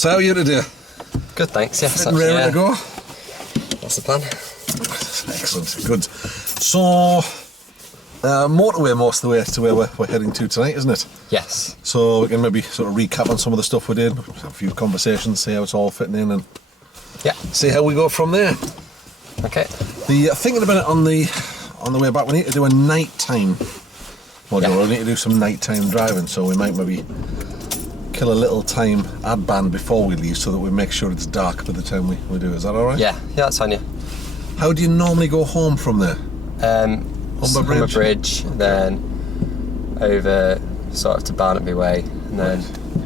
So how are you today? Good, thanks. Yes, Getting ready to go? That's the plan. Excellent, good. So, motorway most of the way to where we're heading to tonight, isn't it? Yes. So we can maybe sort of recap on some of the stuff we did, have a few conversations, see how it's all fitting in, and see how we go from there. Okay. Thinking about it on the way back, we need to do a nighttime module. We need to do some nighttime driving, so we might maybe kill a little time ad band before we leave, so that we make sure it's dark by the time we do. Is that all right? Yeah, that's fine. Yeah. How do you normally go home from there? Humber Bridge, then over sort of to Barnaby Way, and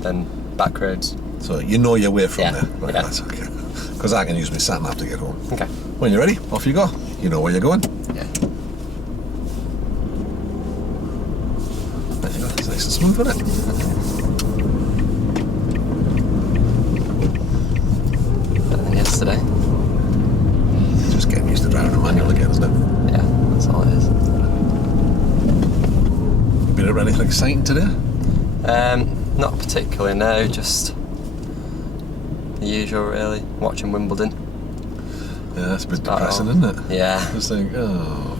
then back roads. So you know your way from there. Right, yeah. that's okay. Because I can use my sat nav to get home. Okay. When you're ready, off you go. You know where you're going. Yeah. There you go. It's nice and smooth, isn't it? Better than yesterday. Just getting used to driving a manual again, isn't it? Yeah, that's all it is. Been up to anything exciting today? Not particularly, no. Just the usual, really. Watching Wimbledon. Yeah, that's a bit depressing, isn't it? Yeah. Just think, oh.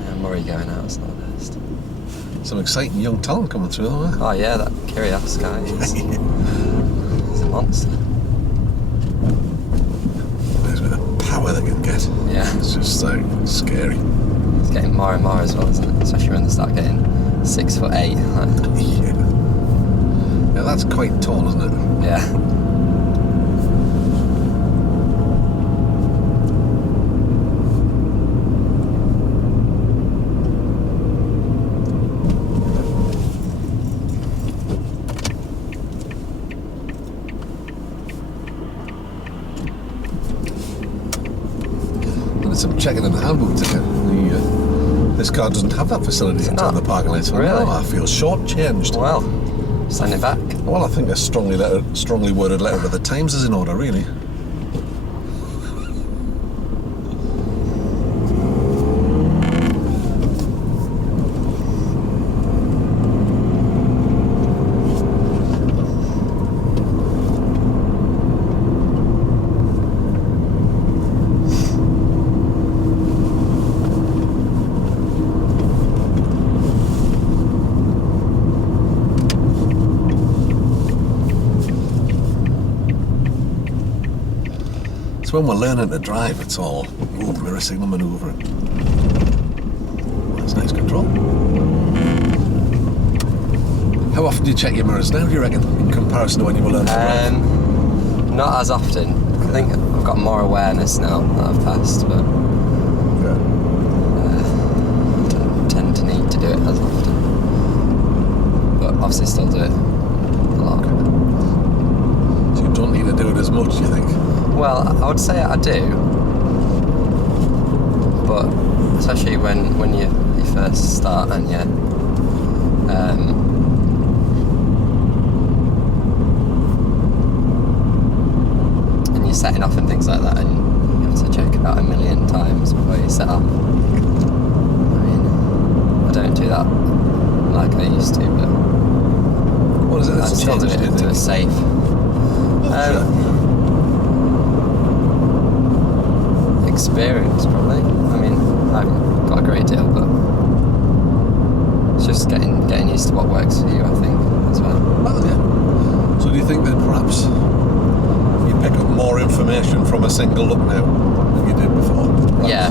Yeah, Murray going out, it's not the best. Some exciting young talent coming through, though, eh? Oh yeah, that Kyrgios guy, he's a monster. There's a bit of power they can get. Yeah. It's just so scary. It's getting more and more as well, isn't it? Especially when they start getting 6'8". Yeah, that's quite tall, isn't it? Yeah. I'm checking in the handbook ticket. This car doesn't have that facility in the parking lot. Really? I feel shortchanged. Well, send it back. Well, I think a strongly worded letter to the Times is in order, really. So when we're learning to drive, it's all mirror signal manoeuvring. That's nice control. How often do you check your mirrors now, do you reckon, in comparison to when you were learning to drive? Not as often. I think I've got more awareness now that I've passed, but I don't tend to need to do it as often. But obviously still do it a lot. So you don't need to do it as much, you think? Well, I would say I do, but especially when you first start and you're setting off and things like that, and you have to check about 1 million times before you set off. I mean, I don't do that like I used to, but what is it? I still do it to a safe. Experience, probably. I mean, I haven't got a great deal, but it's just getting used to what works for you, I think, as well. Well, yeah. So do you think that perhaps you pick up more information from a single look now than you did before? Perhaps? Yeah.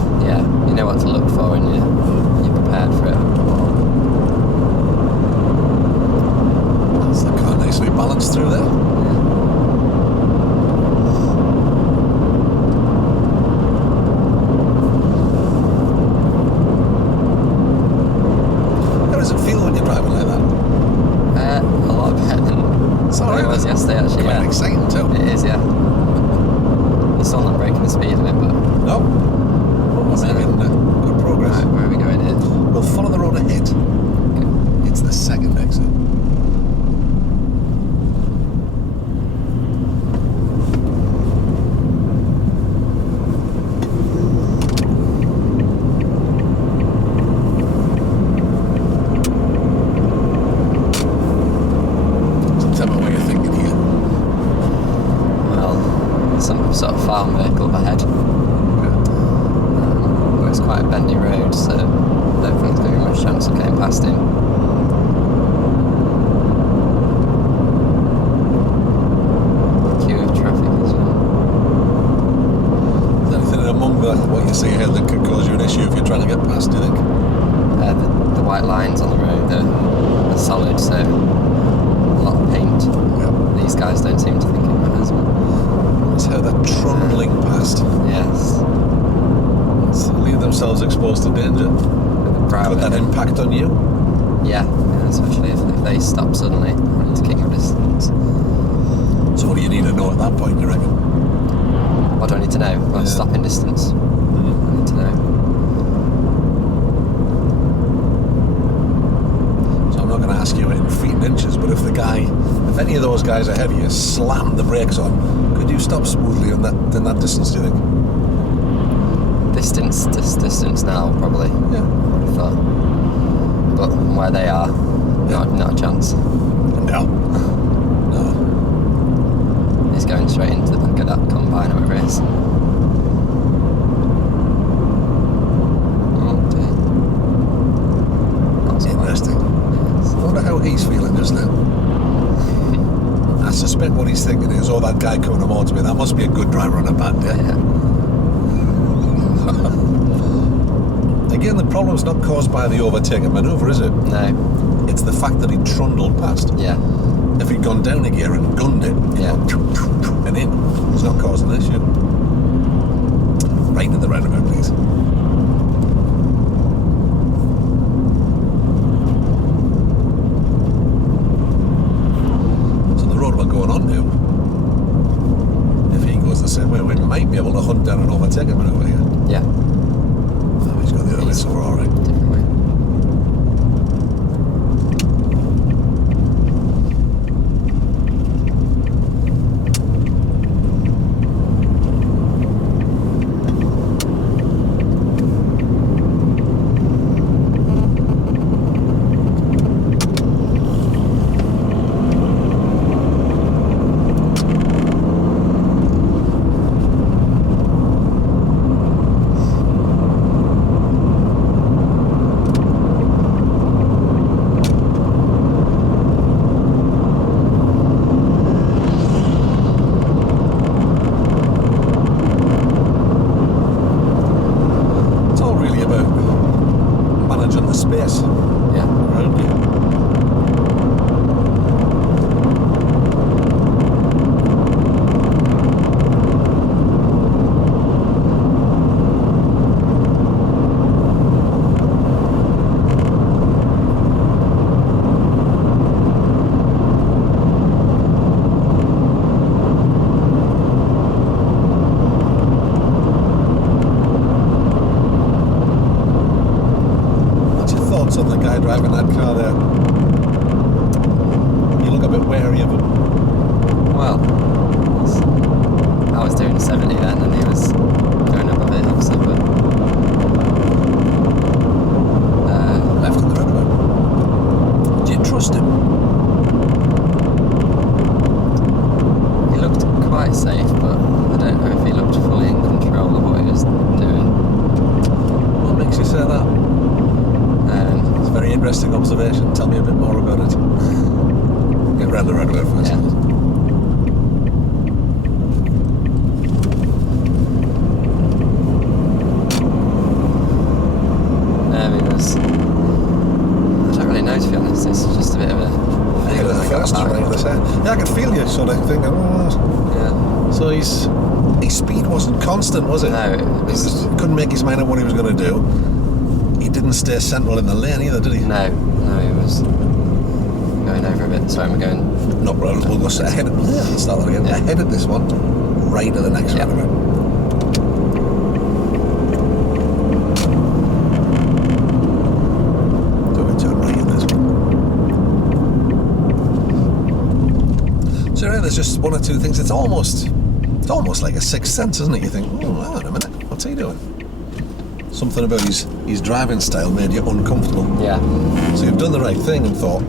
You know what to look for, and you're prepared for it. That's the car nicely balanced through there. Yesterday, actually, quite exciting too. It is, yeah. You're still not breaking the speed of it, but no. Well, we're making good progress. Right, where are we going here? We'll follow the road ahead. Okay. It's the second exit. farm vehicle up ahead. But it's quite a bendy road, so I don't think there's going to be much chance of getting past him. Queue of traffic as well. Is there anything among what you see here that could cause you an issue if you're trying to get past, do you think? The white lines on the road, they're solid, so a lot of paint. Yep. These guys don't seem to think it matters. That's how they're trundling past. Yes. So leave themselves exposed to danger. Could that impact on you? Yeah, especially if they stop suddenly. I need to keep my distance. So what do you need to know at that point, you reckon? What do I need to know? Well, stopping distance. I need to know. So I'm not going to ask you in feet and inches, but if any of those guys ahead of you slammed the brakes on, could you stop smoothly in that distance, do you think? This distance now, probably. Yeah. I would have thought. But where they are, not a chance. No. He's going straight into the back of that combine, whatever it is. Oh dear. That was Interesting. Yes. I wonder how he's feeling just now. I suspect what he's thinking is, oh, that guy coming towards me, that must be a good driver on a bad day. Yeah. Again, the problem's not caused by the overtaking manoeuvre, is it? No. It's the fact that he trundled past. Yeah. If he'd gone down a gear and gunned it, and in, it's not causing an issue. Right to the roundabout, please. So the road we're going on now, if he goes the same way, we might be able to hunt down and overtake him over here. Yeah. Oh, he's got the other way, so we're alright. Different way. Space around you. On the guy driving that car there. You look a bit wary of him. Well, I was doing 70 then and he was going above it, obviously, but left in the roundabout. Do you trust him? He looked quite safe, but I don't know if he looked fully in control of what he was doing. What makes you say that? It's a very interesting observation. Tell me a bit more about it. Get round the roundabout first. Yeah. He was. I don't really know, to be honest. It's just a bit of a. Yeah, I could feel you sort of thinking, oh. Yeah. So his speed wasn't constant, was it? No, it was. He couldn't make his mind up what he was going to do. He didn't stay central in the lane either, did he? No, he was going over a bit. Sorry, we're going. No, bro, we'll go ahead. Let's start that again. Yeah. Ahead of this one, right to the next roundabout. Do we turn right in this one? So yeah, there's just one or two things. It's almost like a sixth sense, isn't it? You think, oh, hang on a minute, what's he doing? Something about his driving style made you uncomfortable. Yeah. So you've done the right thing and thought,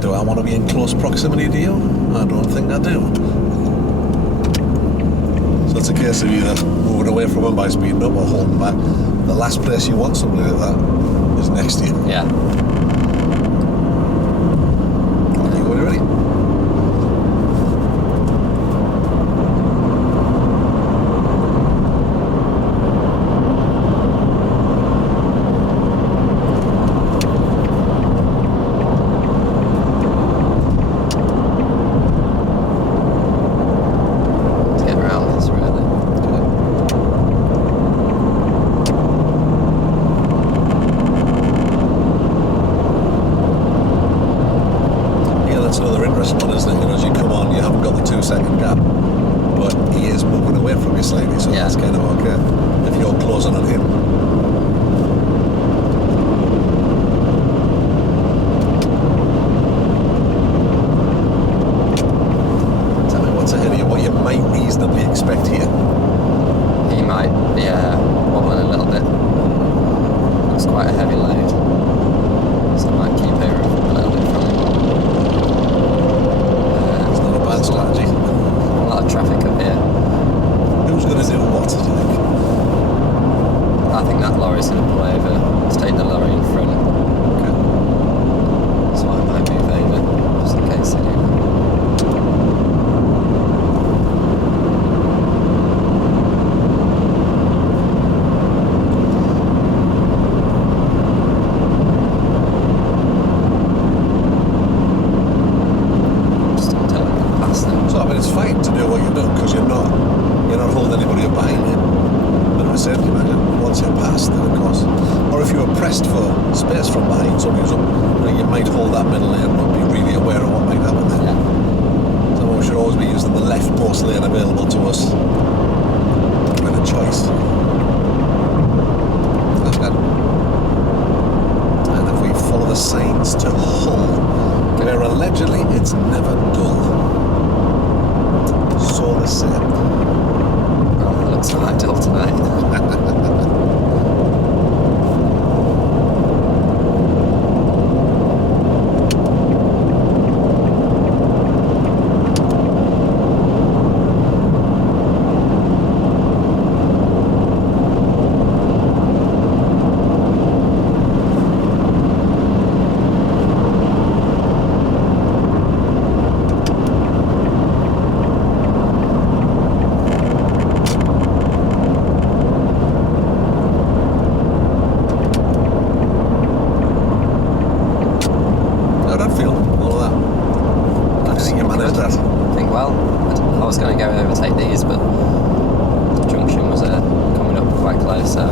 do I want to be in close proximity to you? I don't think I do. So it's a case of either moving away from them by speeding up or holding back. The last place you want somebody like that is next to you. Yeah. Okay, are you ready? To get around this, really. Yeah, that's another interesting one, isn't it? You know, as you come on, you haven't got the 2-second gap, but he is moving away from you slightly, so Yeah. that's kind of okay. If you're closing on him. Tell me what's ahead of you, what you might reasonably expect here. He might be wobbling a little bit. Looks quite a heavy load. So I might keep her a little bit from him. It's not a bad strategy. A lot of traffic up here. Who's going to do what, do you think? I think that lorry's going to pull over to take the lorry in front. Okay. So I might move over, just in case they do. Just until I can pass them. So I mean, it's fine to do what you're doing because you're not holding anybody up behind you. But at the same time, once you're past, then of course, or if you were pressed for space from behind somebody who's up, you might hold that middle lane and not be really aware of what might happen there. Yeah. So we should always be using the leftmost lane available to us when a choice. That's good. And if we follow the signs to Hull, where allegedly it's never dull. So they say. Oh, it looks like dull tonight. How'd that feel? All of that. I think you managed that. I think, well, I was going to go and overtake these, but the junction was coming up quite close, so...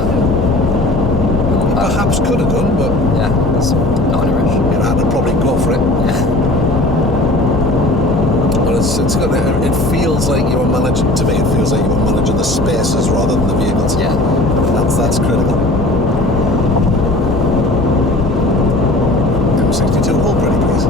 Perhaps could have done, but Yeah, it's not in a rush. you had to probably go for it. Yeah. But it's got, it feels like you were managing, to me, it feels like you were managing the spaces rather than the vehicles. Yeah. That's critical. M62 hold pretty, please.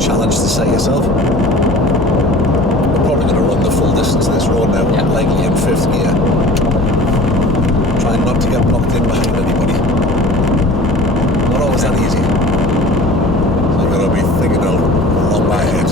challenge to set yourself. We're probably going to run the full distance of this road now, Yeah. likely in fifth gear. Trying not to get blocked in behind anybody. Not always that easy. So I've got to be thinking along my head.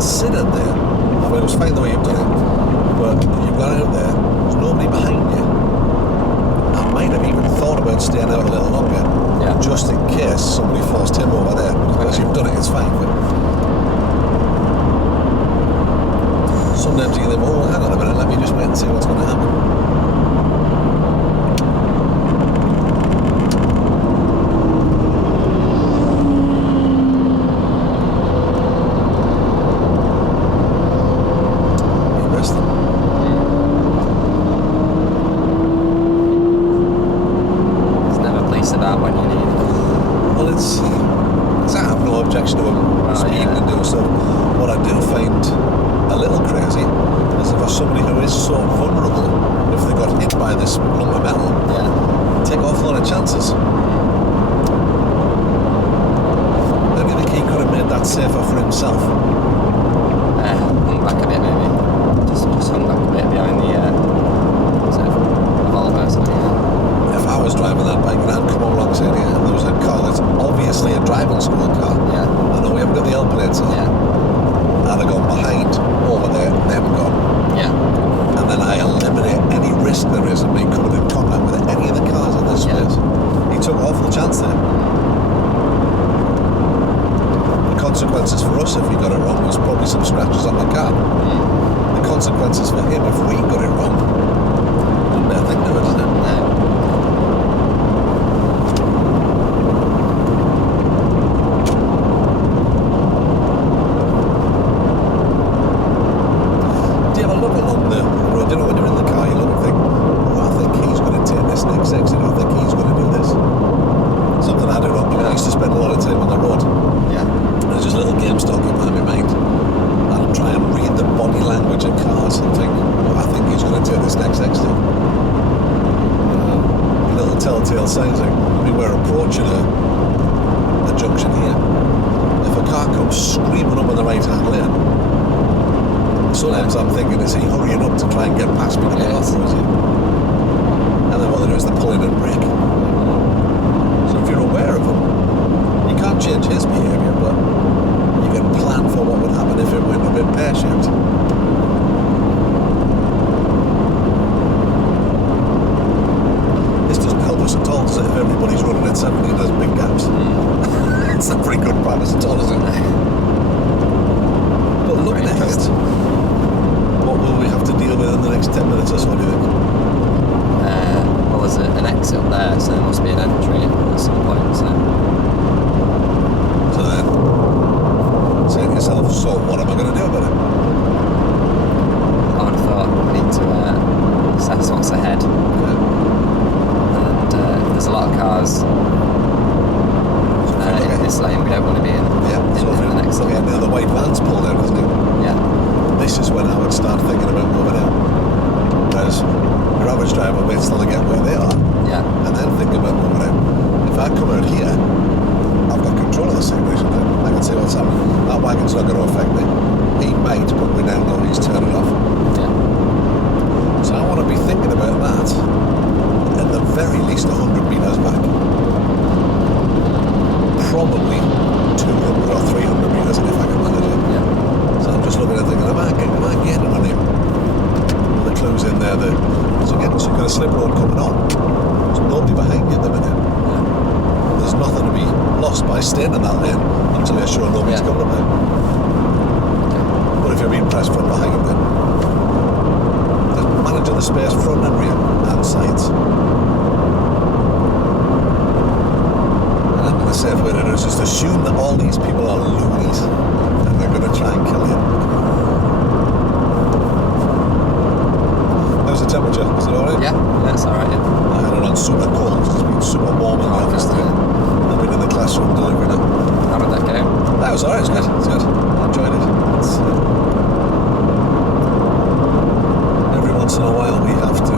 considered there. I mean, it was fine the way you've done it, but you got out there, there's nobody behind you. I might have even thought about staying out a little longer, just in case somebody forced him over there. As you've done it, it's fine. But sometimes you think, oh, hang on a minute, let me just wait and see what's going to happen. Safer for himself. Hung back a bit, maybe. Just hung back a bit behind the Volvo or something. If I was driving that bike and I'd come alongside here and there was a car that's obviously a driving school car, I know we haven't got the L plates on, I'd have gone behind, over there, them gone. And then I eliminate any risk there is of me coming in contact with any of the cars in this space. He took an awful chance there. Consequences for us if we got it wrong was probably some scratches on the car. The consequences for him if we got it wrong wouldn't be a thing to it, isn't it? No. Do you ever look along the road? You know, when you're in the car, you look and think, oh, I think he's going to take this next exit. I think he's going to do this. Something I do not. I used to spend a lot of time on the road. There's just little games talking by my mind. I'll try and read the body language of cars and think, oh, I think he's going to take this next exit. Little telltale signs like, I mean, we're approaching a junction here. If a car comes screaming up on the right hand lane, sometimes I'm thinking, is he hurrying up to try and get past me to get off, or is he? And then what they do is they pull in and brake. So if you're aware of him, you can't change his behaviour, but you can plan for what would happen if it went a bit pear-shaped. This doesn't help us at all, does it? If everybody's running at 70 and there's big gaps. It's not very good practice at all, is it? But looking ahead, what will we have to deal with in the next 10 minutes or so, do you think? Well, there's an exit up there, so there must be an entry at some point, so then, say to yourself, so what am I going to do about it? I would have thought we need to assess what's ahead. And there's a lot of cars in this lane we don't want to be in. So in the next lane. Now the white van's pulled out, isn't it? This is when I would start thinking about moving out. Whereas your average driver waits till they get where they are, and then think about moving out. If I come out here, I've got control of the situation. I can see what's happening. That wagon's not going to affect me. He might put me down or he's turning off. So I want to be thinking about that at the very least 100 metres back. Probably 200 or 300 metres if I can manage it. So I'm just looking at thinking, am I getting on him? The clue's in there. So again, so you've got a slip road coming on. There's nobody behind you at the minute. There's nothing to be lost by staying in that lane until you're sure nobody's coming about. But if you're being pressed from behind, then managing the space front and rear and sides. And I think the safe way to do it is just assume that all these people are loonies and they're going to try and kill you. How's the temperature? Is it alright? Yeah, it's alright, I had it on super cold because it's been super warm in the office today. I've been in the classroom delivering it. How did that go? That was alright, it's good. It's good. I enjoyed it. Every once in a while we have to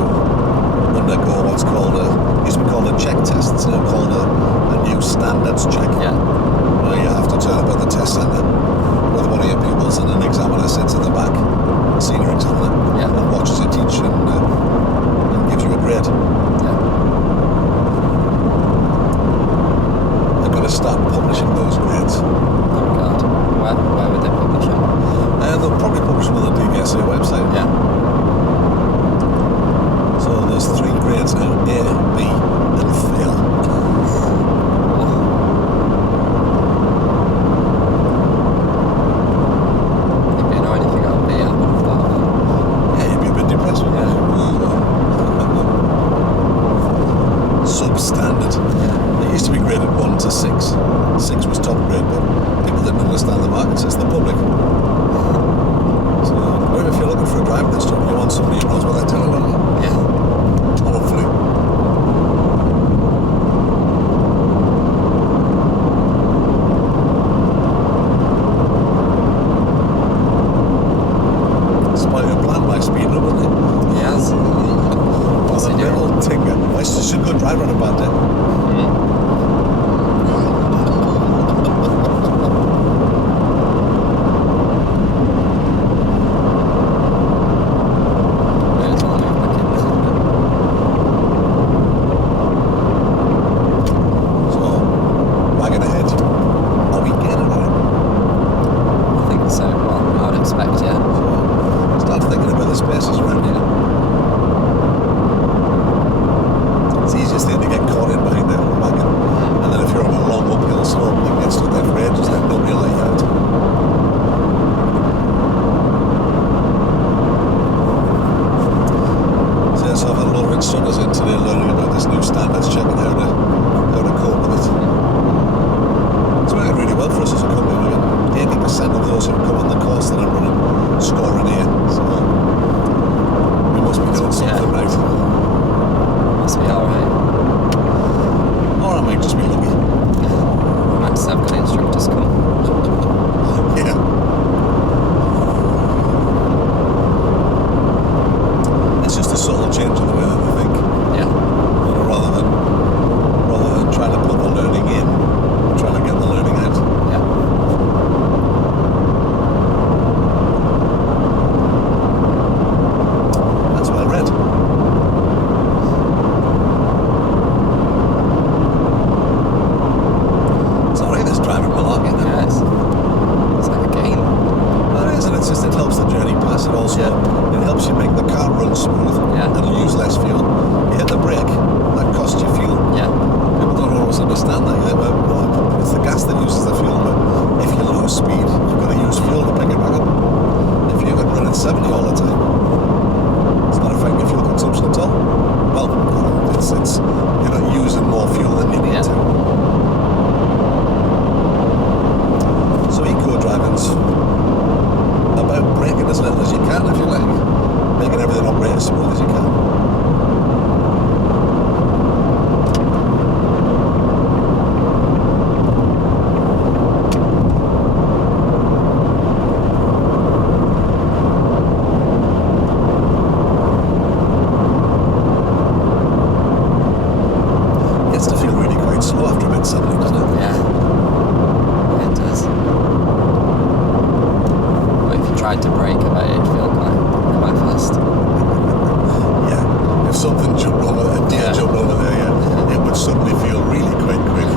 undergo what's called used to be called a check test. It's now called a new standards check. Where you have to turn up at the test centre with one of your pupils and an examiner sits in the back, a senior examiner, and watches you teach and gives you a grade. They're going to start publishing those grades. Oh God, where would they publish them? standard. Yeah. It used to be graded 1 to 6. 6 was top grade, but people didn't understand the markets. It's the public. So, well, if you're looking for a driving instructor, you want somebody who knows what they're telling you. Yeah. Hopefully. Spoil your plan by speeding up, isn't it? Yes. What's a little tinker? It's just a good driver on a bad day. Instructors in today learning about this new standards, checking how to cope with it. It's working really well for us as a company. We get 80% of those who come on the course that I'm running scoring here, so we must be doing something right. Must be alright. Or I might just be lucky. Might just have good instructors come. Yeah. It's just a subtle change in the way that we think. Yeah. You know, rather than trying to put the learning in, we're trying to get the learning out. Yeah. That's well read. It's alright, this driving malarkey then. Yeah, it's like a game. Well, it is, and it helps the journey pass. It also it helps you make the car run smooth and use less fuel. You hit the brake, that costs you fuel. Yeah. People don't always understand that. You think, well, it's the gas that uses the fuel, but if you lose speed, you've got to use fuel to pick it back up. If you can run at 70 all the time, it's not affecting your fuel consumption at all. Well, it's you're not using more fuel than you need to. So eco driving's about braking as little as you can, if you like, making everything operate as smooth as you can. Gets to feel really quite slow after a bit suddenly, doesn't it? Yeah. It does. But if you tried to brake, I bet it'd feel quite fast. Yeah. If something jumped over there, a deer jumped over there, it would suddenly feel really quite quick.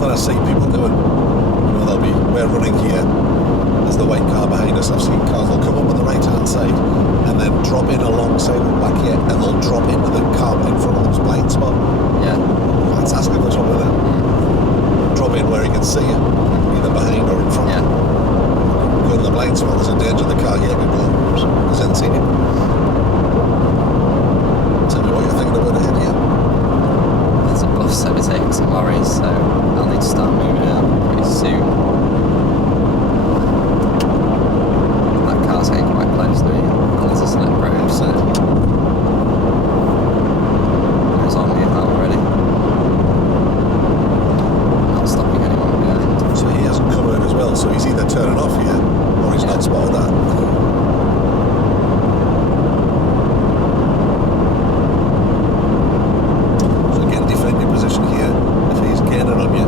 something I see people doing. You know, we're running here. There's the white car behind us. I've seen cars that'll come up on the right hand side and then drop in alongside it back here, and they'll drop into the car in front of them's blind spot. Yeah. That's asking for trouble, isn't it? Drop in where he can see you, either behind or in front. Yeah. Go in the blind spot. There's a danger the car here could go because he hasn't seen you. Tell me what you're thinking about ahead here. There's a bus overtaking some lorries, so I'll need to start moving out pretty soon. That car's getting quite close to me. And there's a slip road, so it's on me now already. Not stopping anyone behind. So he hasn't come out as well, so he's either turning off here or he's not spotted that. So again, defend your position here. If he's gaining on you,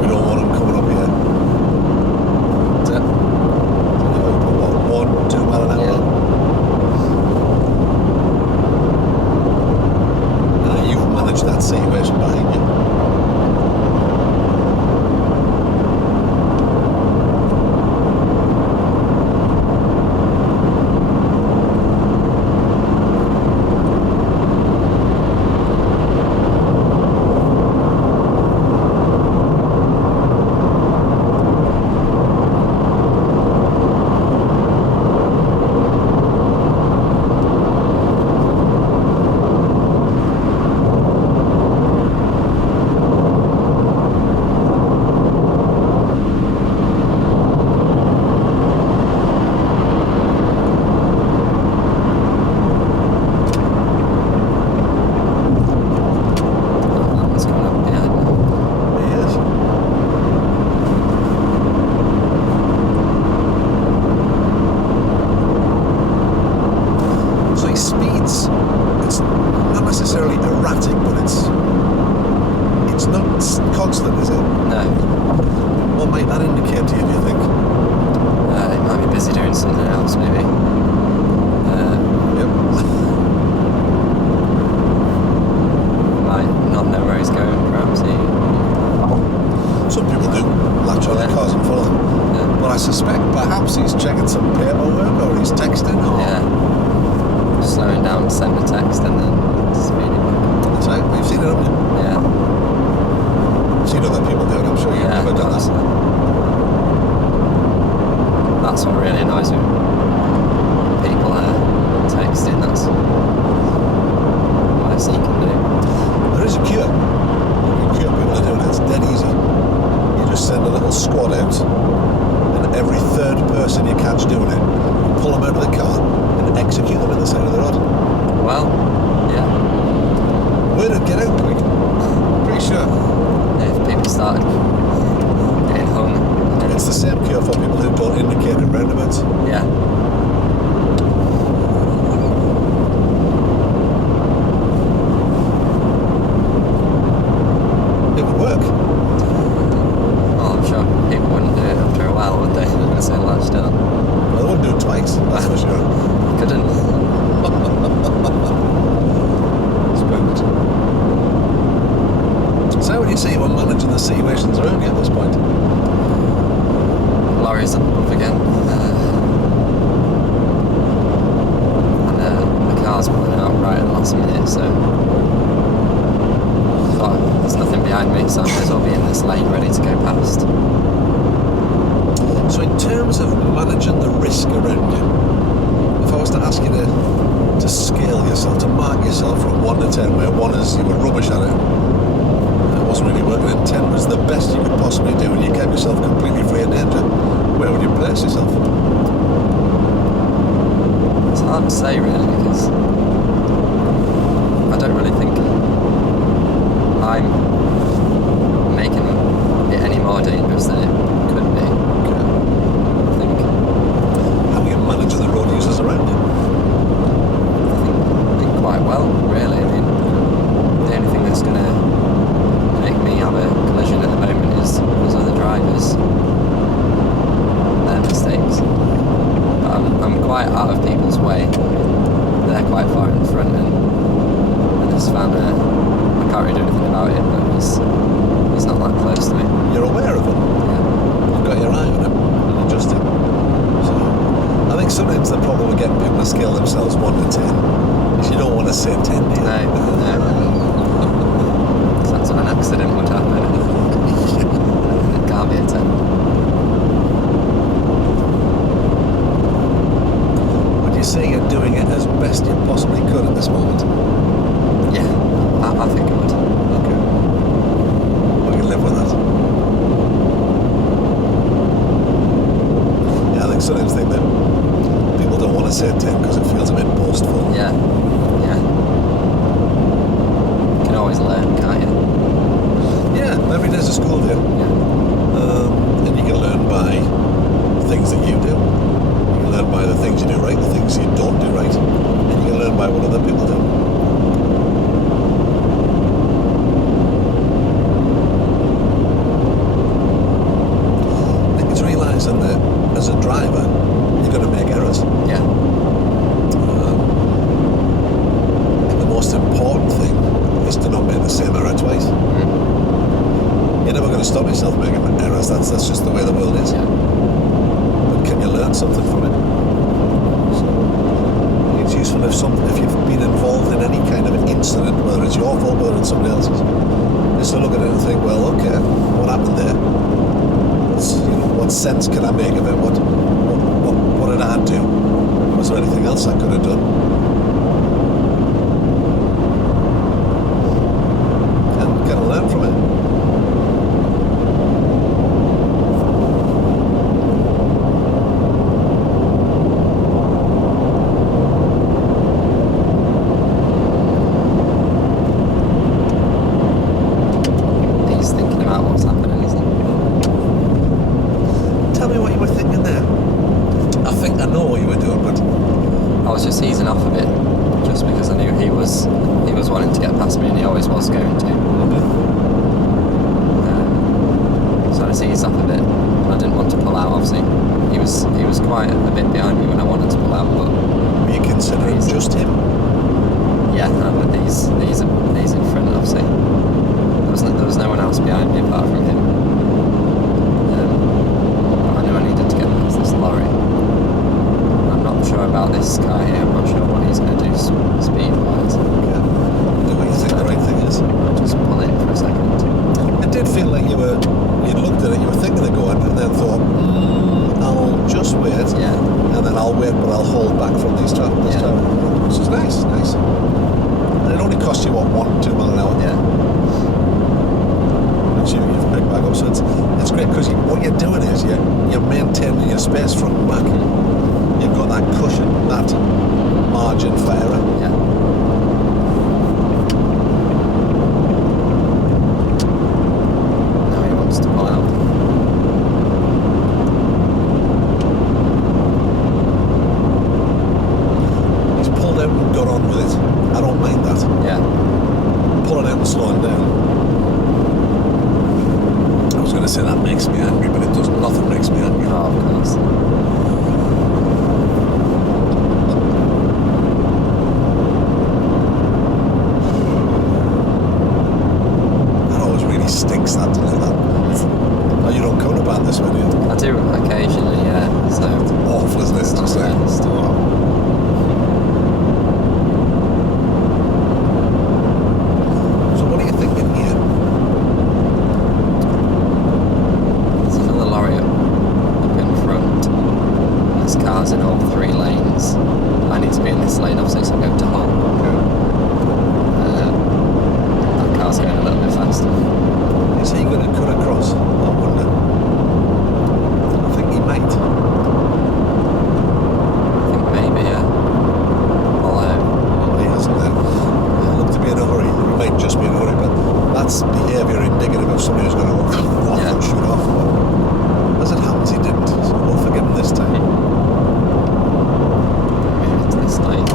we don't want him coming up here. That's it. So you put what, 1, 2 mile an hour on? Now you've managed that situation behind you. Constant, is it? No. What might that indicate to you, do you think? It might be busy doing something else, maybe. Yep. Might not know where he's going, perhaps. Some people do latch on their cars and follow them. Yeah. But I suspect perhaps he's checking some paperwork or he's texting or... Yeah. Slowing down to send a text and then speeding back. That's right, we've seen it, haven't you? Yeah. You've seen other people do it, I'm sure you've never done that. That's what really annoys me. People are texting, that's what I see you can do. There is a cure. You can cure people are doing it, it's dead easy. You just send a little squad out, and every third person you catch doing it, you pull them out of the car and execute them in the side of the road. Well, yeah. Word would get out quick. Pretty sure. If people started getting hung. It's the same cure for people who don't indicate at roundabouts. Yeah. It would work. Well, I'm sure people wouldn't do it after a while, would they? Unless they latched on. Well, they wouldn't do it twice, that's for sure. Couldn't. Splendid. So how would you say we're managing the situations around you at this point? Lorries up again. And the car's pulling out right at the last minute, so... But there's nothing behind me, so I may as well be in this lane ready to go past. So in terms of managing the risk around you, if I was to ask you to scale yourself, to mark yourself from 1 to 10, where 1 is you were rubbish at it, and it wasn't really working, and 10 was the best you could possibly do, and you kept yourself completely free of danger, where would you place yourself? It's hard to say, really, because I don't really think I'm making it any more dangerous than it could be. Okay. I think. How are you managing the road users around you? I think quite well, really. I mean, the only thing that's going to make me have a collision at the moment is other drivers, their mistakes. But I'm quite out of people's way. say 10, do you? No. Sounds like an accident would happen. It can't be a 10. Would you say you're doing it as best you possibly could at this moment? Yeah, I think it would. Okay. We can live with that. Yeah, I sometimes think that people don't want to say 10 because it feels a bit boastful. Yeah. You can always learn, can't you? Yeah, every day's a school day. Yeah. And you can learn by the things that you do. You can learn by the things you do right, the things you don't do right. And you can learn by what other people do. I think it's realising that as a driver, you're going to make errors. Yeah. And the most important thing is to not make the same error twice. You're never going to stop yourself making errors. That's just the way the world is. Yeah. But can you learn something from it? So it's useful if you've been involved in any kind of incident, whether it's your fault, whether it's somebody else's, is to look at it and think, well, okay, what happened there? What sense can I make of it? What did I do? Was there anything else I could have done? And can I learn from it? He's thinking about what's happening, isn't he? Tell me what you were thinking there. I think I know what you were doing, but I was just easing off a bit, just because I knew he was wanting to get past me, and he always was going to. So I just eased off a bit. I didn't want to pull out. Obviously, he was quite a bit behind me when I wanted to pull out, but were you considering just him? yeah, but these in front, obviously. There was no one else behind me apart from him. But I knew I needed to get past this lorry. I'm not sure about this guy here. I'm not sure what he's going to do speed-wise. Yeah. Do what you think the right thing is. I'll just pull in for a second. It did feel like you'd looked at it, you were thinking of going, and then thought, I'll just wait, Yeah. and then I'll wait, but I'll hold back from these traffic. Yeah. Which is nice. And it only cost you, 1-2 miles an hour? Yeah. Which you've picked back up. So it's great because what you're doing is you're maintaining your space front and back. You've got that cushion, that margin for error. Yeah. Now he wants to pull out. He's pulled out and got on with it. I don't mind that. Yeah. Pulling out and slowing down. I was going to say that makes me angry, but it doesn't. Nothing makes me angry. Oh, of course. That always really stinks, that, doesn't it? Oh, you don't come about this one, do you? I do occasionally, yeah. So It's awful, isn't it? It's just like, So what are you thinking here? there's another lorry up in front. There's cars in all 3 lanes. I need to be in this lane, obviously, so I'm going to halt. That car's going a little bit faster. Is he going to cut across? I wonder. I think he might. I think maybe, yeah. Although, He hasn't there. Look to be in a hurry. He might just be in a hurry, but that's behaviour indicative of somebody who's going to go off Yeah. and shoot off. But as it happens, he didn't, so we'll forgive him this time. maybe it's this lane.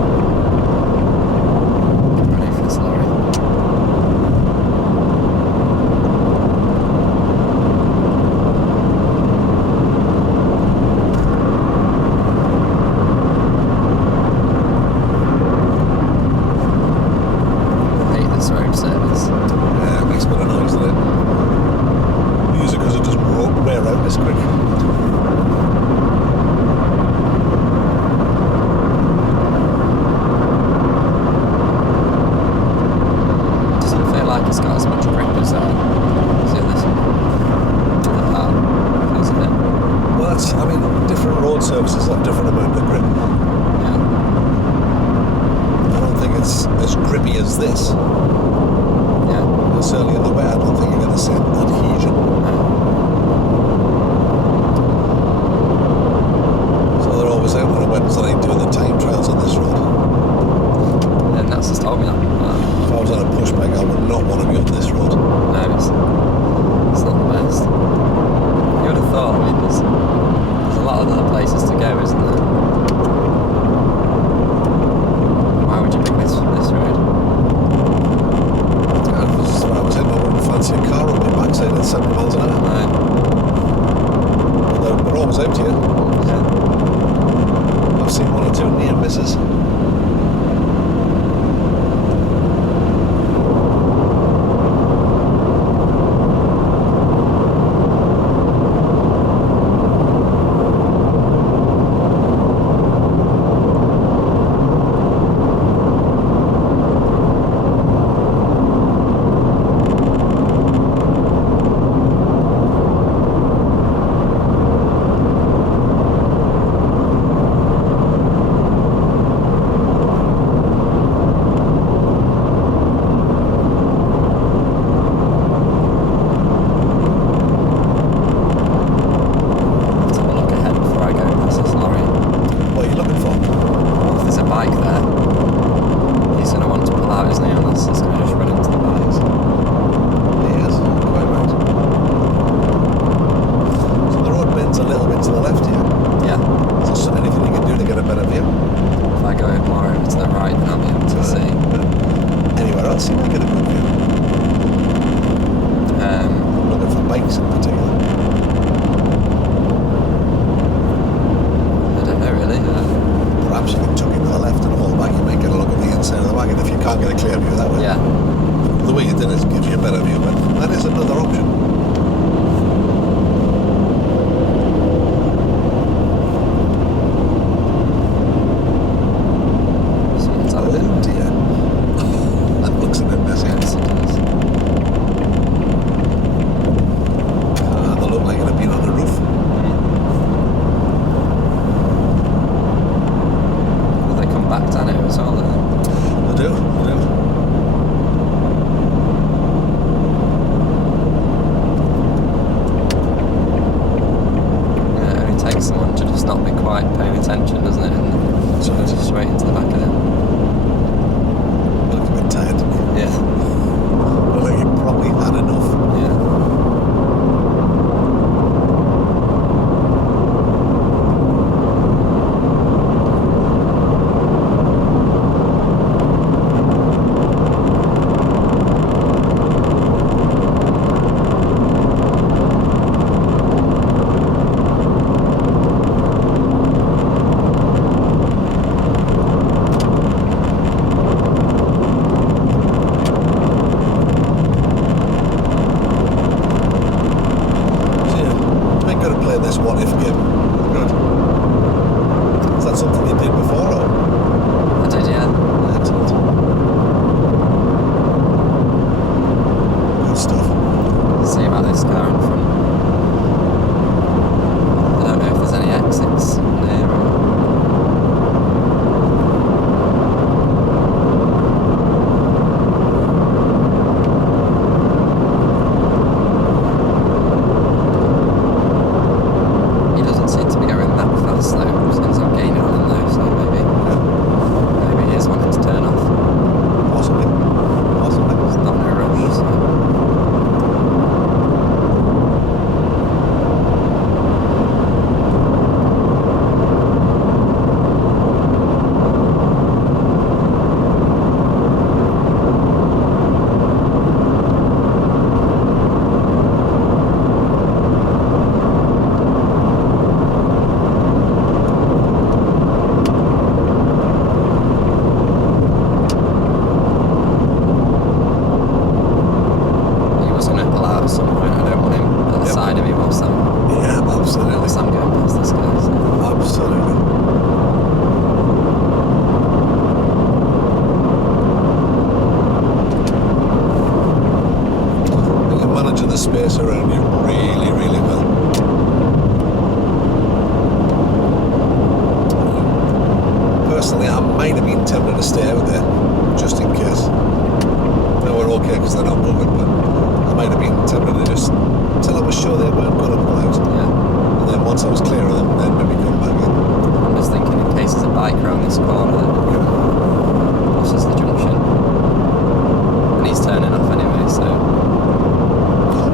Get ready for this lorry. I hate this road service. Yeah, it makes a bit of noise, doesn't it? Use it because it doesn't wear out this quick. bikes in particular? I don't know really. Perhaps you can tuck into the left and hold back. You might get a look at the inside of the wagon if you can't get a clear view that way. Yeah. The way you did it gives you a better view, but that is another option. Someone's up there. Oh dear. That looks a bit messy. Yes, it does. They look like it had been on the roof. Well, they come back down here as well, don't they? They do. Yeah, it only takes someone to just not be quite paying attention, doesn't it? And So just straight into the back of it. looked a bit tired to me. Yeah. Looked like you probably had enough. Yeah. So yeah, I'm good at playing this what if game. Good. Is that something you did before or? I did, yeah. Excellent. Good stuff. See about this car in front. I don't know if there's any exits near or... He doesn't seem to be going that fast though, since I'm gaining on him though, so maybe he is wanting to turn off. Possibly. It's not in a rush, so... He was going to pull out at some point. I don't want him at the Yep. side of me whilst I'm going past this guy. So. Absolutely. You're managing the space around you really, really well. Personally, I might have been tempted to stay out there, just in case. No, we're okay because they're not moving, but I might have been tempted to just, until I was sure they weren't going to pull out. Yeah. And then once I was clear of them, then maybe come back in. I'm just thinking in case there's a bike around this corner that crosses the junction. And he's turning off anyway, so...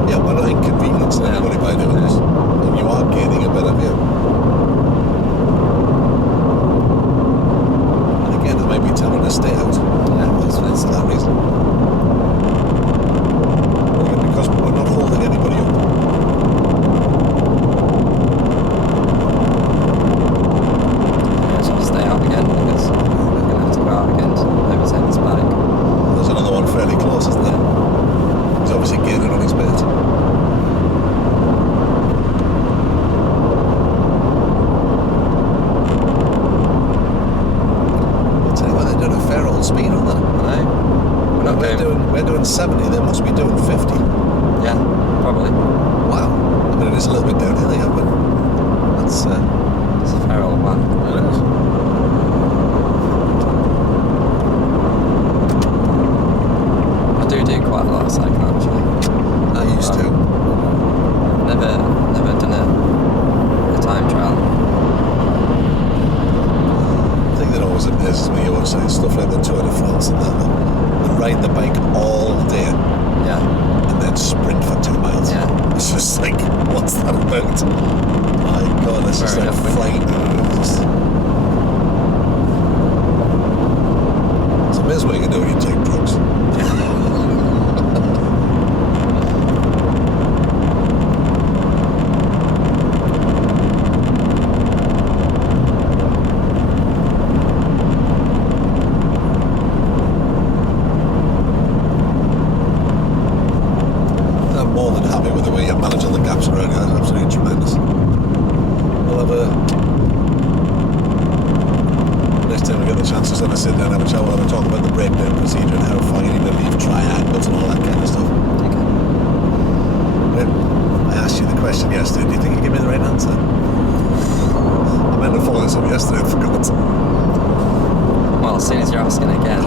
Yeah, we're not inconveniencing Yeah. anybody by doing this. And you are gaining a better view. And again, I might be tempted to stay out. Yeah, just for this For that reason. Yeah, because we're not holding anybody up. Yeah, so I'll stay out again because I'm going to have to go out again to overtake this bike. There's another one fairly close, isn't there? He's obviously gaining on his mate. I'll tell you what, they're doing a fair old speed on that. I know. We're not going... We're doing 70, they must be doing 50. Yeah, probably. Wow. I mean, it is a little bit downhill here, but that's... It's a fair old man. it is. I do quite a lot of cycling actually. I used to. Never done a time trial. The thing that always amazes me, you watch stuff like the Tour de France and that, they ride the bike all day Yeah. and then sprint for 2 miles. Yeah. It's just like, what's that about? My God, it's just Fair like enough, flying. It's amazing what you can do when you take drugs. around here. It's absolutely tremendous. We'll have a... Next time we get the chance to sort of sit down and have a chat, we'll have a talk about the breakdown procedure and how far you need to leave triangles and all that kind of stuff. Okay. I asked you the question yesterday. Do you think you give me the right answer? I meant to follow this up yesterday and forgot. Well, as soon as you're asking again,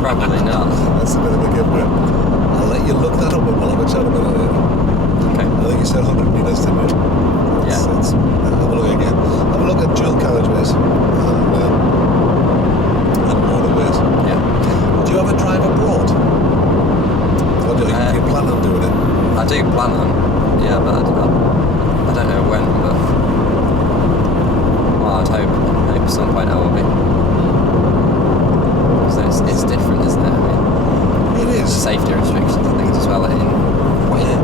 probably not. That's a bit of a giveaway. I'll let you look that up and we'll have a chat about it later. Okay. I think you said 100 metres, didn't you? Yeah. Have a look again. Have a look at dual carriageways and motorways. Yeah. Do you ever drive abroad? Or do you plan on doing it? I do plan on. Yeah, but I don't know when. But well, I'd hope at some point I will be. So it's different, isn't it? I mean, It is. safety restrictions and things as well in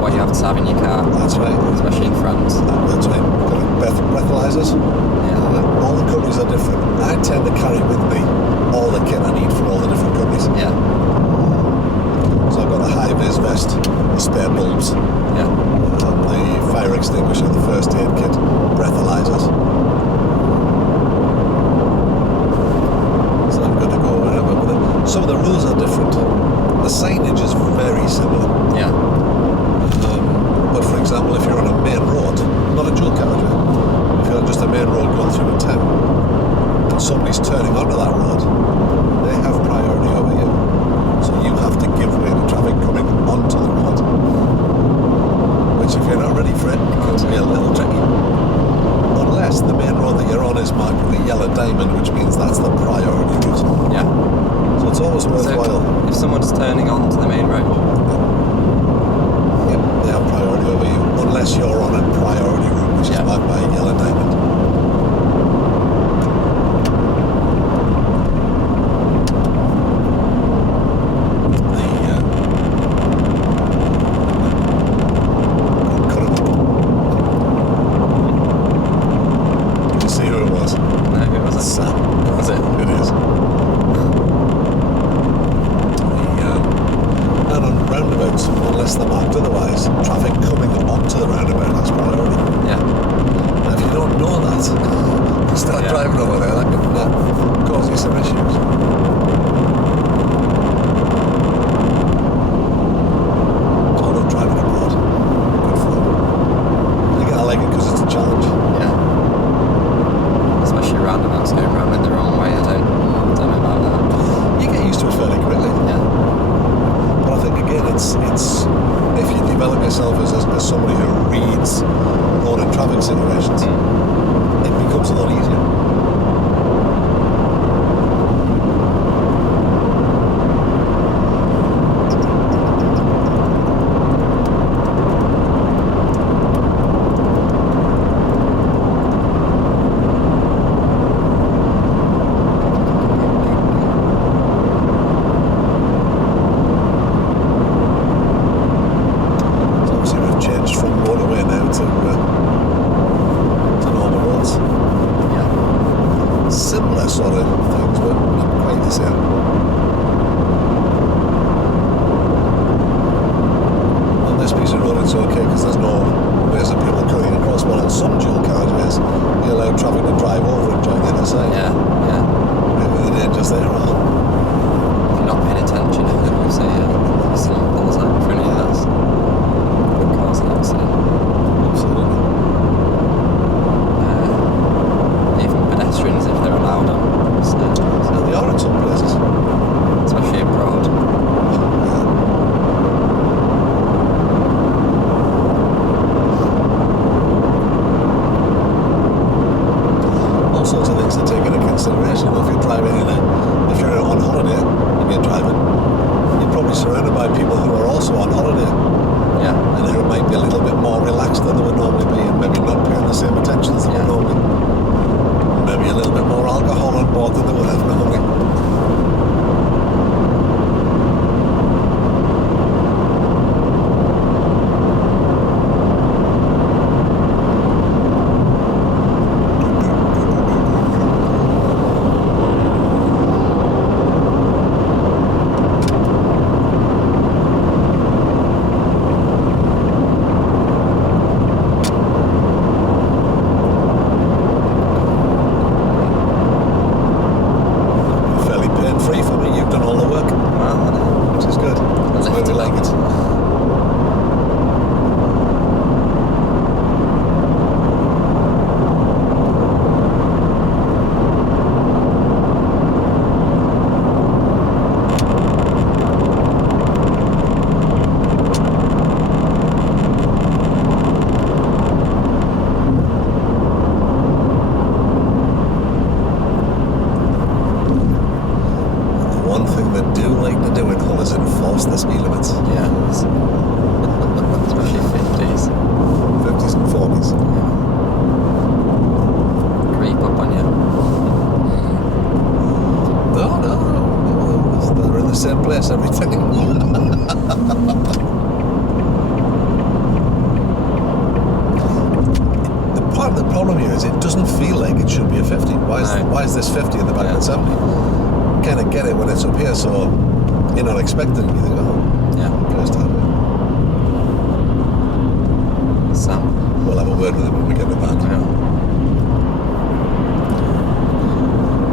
what you have to have in your car. That's right. Especially in France. That's right. Got breathalyzers. Yeah. All the companies are different. I tend to carry with me all the kit I need from all the different companies. Yeah. So I've got the high-vis vest, the spare bulbs, Yeah. the fire extinguisher, the first aid kit, breathalyzers. So I'm good to go wherever with it. Some of the rules are different. The signage is very similar. Yeah. But for example, if you're on a main road, not a dual carriageway, if you're on just a main road going through a town, and somebody's turning onto that road, they have priority over you. So you have to give way to traffic coming onto the road. Which if you're not ready for it, could be a little tricky. Unless the main road that you're on is marked with a yellow diamond, which means that's the priority route. Yeah. So it's always worthwhile. So if someone's turning onto the main road, Yep, they have priority over you, unless you're on a priority route, which is marked by a yellow diamond. Cut it up. Did you see who it was? no, it wasn't. Sam. Was it? It is. And on roundabouts, unless they're marked otherwise, traffic coming onto the roundabout has priority. Yeah. Now, if you don't know that, you start driving over there, that could cause you some issues. So I love driving abroad. Good fun. Again, I like it because it's a challenge. Yeah. Especially roundabouts going round in the wrong way. I don't know about that. You get used to it fairly quickly. Yeah. But I think again, it's if you develop yourself as somebody who reads road and traffic situations, it becomes a lot easier. So obviously we've changed from motorway now to normal roads. Yeah. Similar sort of things, but not quite the same. On this piece of road it's okay because there's no ways of people cutting across, but on some dual carriageways you allow traffic to drive over and join the other side. Yeah. Yeah. Maybe the danger's there, or If you're not paying attention, so yeah, someone pulls out in front of you, that's could cause an accident. absolutely. Even pedestrians, if they're allowed on, so, And they are in some places. especially abroad. All sorts of things to take into consideration. If you're driving if you're on holiday and you're driving, you're probably surrounded by people who are also on holiday, Yeah. and who might be a little bit more is it doesn't feel like it should be a 50. Why is this 50 in the back of the 70? Kind of get it when it's up here, so you're not expecting it. You think, oh, Yeah. first time. Sam. We'll have a word with him when we get the van. Yeah.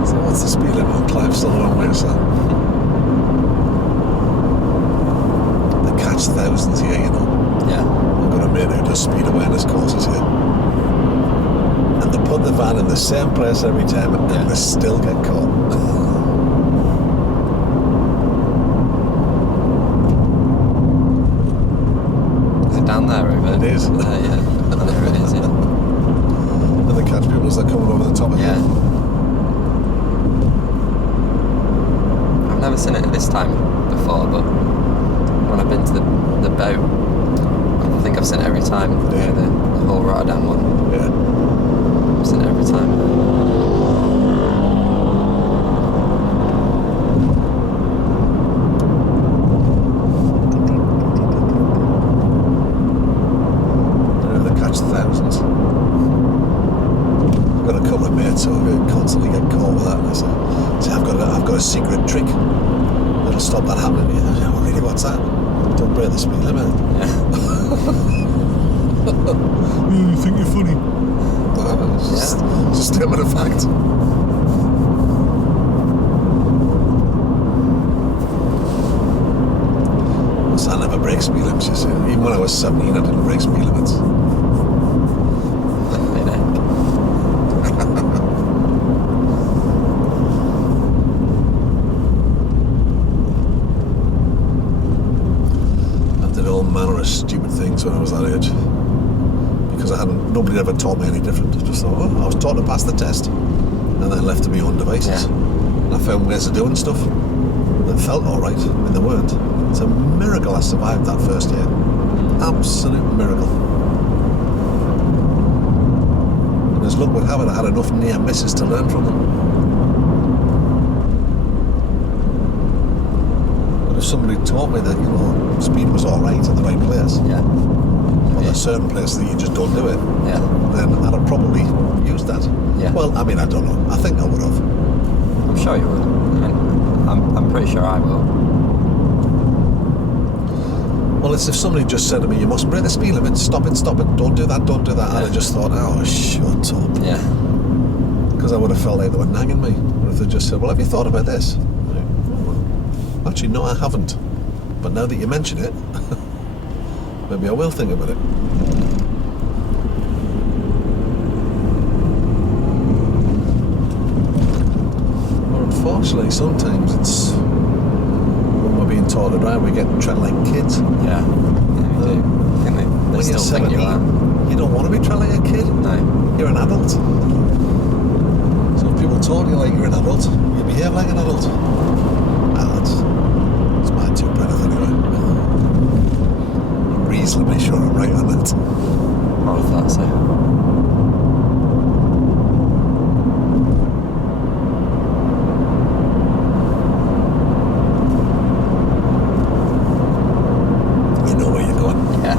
So what's the speed limit on Clive? Still a long way, so. They catch thousands here, you know. Yeah. I've got a mate who does speed awareness courses here. And they put the van in the same place every time and they still get caught. Is it down there, over? It is. Yeah. There it is, yeah. And they catch people as they're coming over the top of Yeah. you. I've never seen it at this time before, but when I've been to the boat, I think I've seen it every time. Yeah. The whole Rotterdam one. Yeah. I've seen it every time. They catch thousands. I've got a couple of mates who constantly get caught with that. And I say, I've got a secret trick that'll stop that happening. I say, oh, really? What's that? Don't break the speed limit. Yeah. You think you're funny? No, it's just a statement of fact. So I never break speed limits, you see. Even when I was 17, I didn't break speed limits. I did all manner of stupid things when I was that age. Because nobody ever taught me any different. I just thought, I was taught to pass the test. And then left to my own devices. Yeah. And I found ways of doing stuff that felt alright. I mean, they weren't. It's a miracle I survived that first year. Absolute miracle. And as luck would have it, I had enough near misses to learn from them. But if somebody taught me that, speed was alright at the right place, Yeah. or a certain place that you just don't do it, Yeah. then I'd have probably used that. Yeah. Well, I mean, I don't know. I think I would have. I'm sure you would. I mean, I'm pretty sure I will. Well, it's if somebody just said to me, you must break the speed limit, stop it, don't do that, I'd have just thought, oh, shut up. Yeah. Because I would have felt like they were nagging me. But if they just said, well, have you thought about this? Like, well, actually, no, I haven't. But now that you mention it, maybe I will think about it. But unfortunately, sometimes it's when we're being taught to drive, we get treated like kids. Yeah. Yeah, we do. I think they When still you're think you 17, are. you don't want to be treated like a kid. No. You're an adult. So if people talk to you like you're an adult, you behave like an adult. That's my two penneth anyway. I'm reasonably sure I'm right on that. I would have thought so. You know where you're going. Yeah.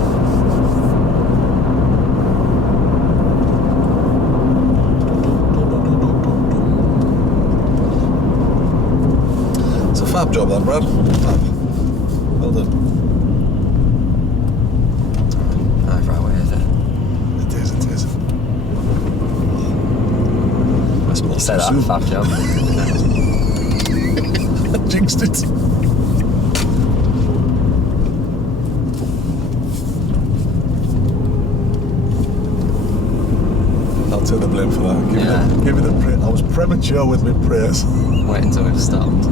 It's a fab job, that, Brad. Fab. Well done. Either way, is it? It is. I suppose You said that, too fab job. soon. I jinxed it. I'll take the blame for that. Give me the praise. I was premature with my prayers. Wait until we've stopped.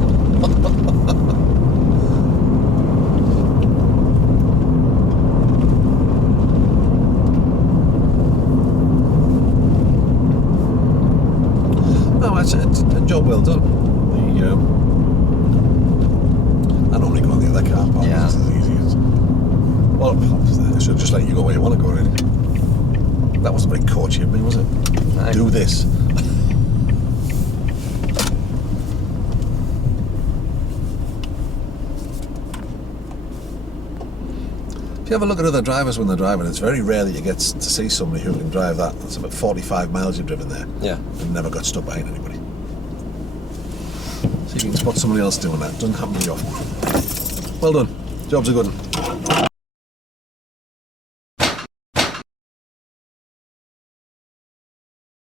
No, it's a job well done. I normally go on the other car park. Yeah. It's as easy as. Well, I should just let you go where you want to go, really. That wasn't very coachy of me, was it? No. Do this. you have a look at other drivers when they're driving, it's very rare that you get to see somebody who can drive that. That's about 45 miles you've driven there. Yeah. And never got stuck behind anybody. See if you can spot somebody else doing that. Doesn't happen very often. Well done. Job's a good one.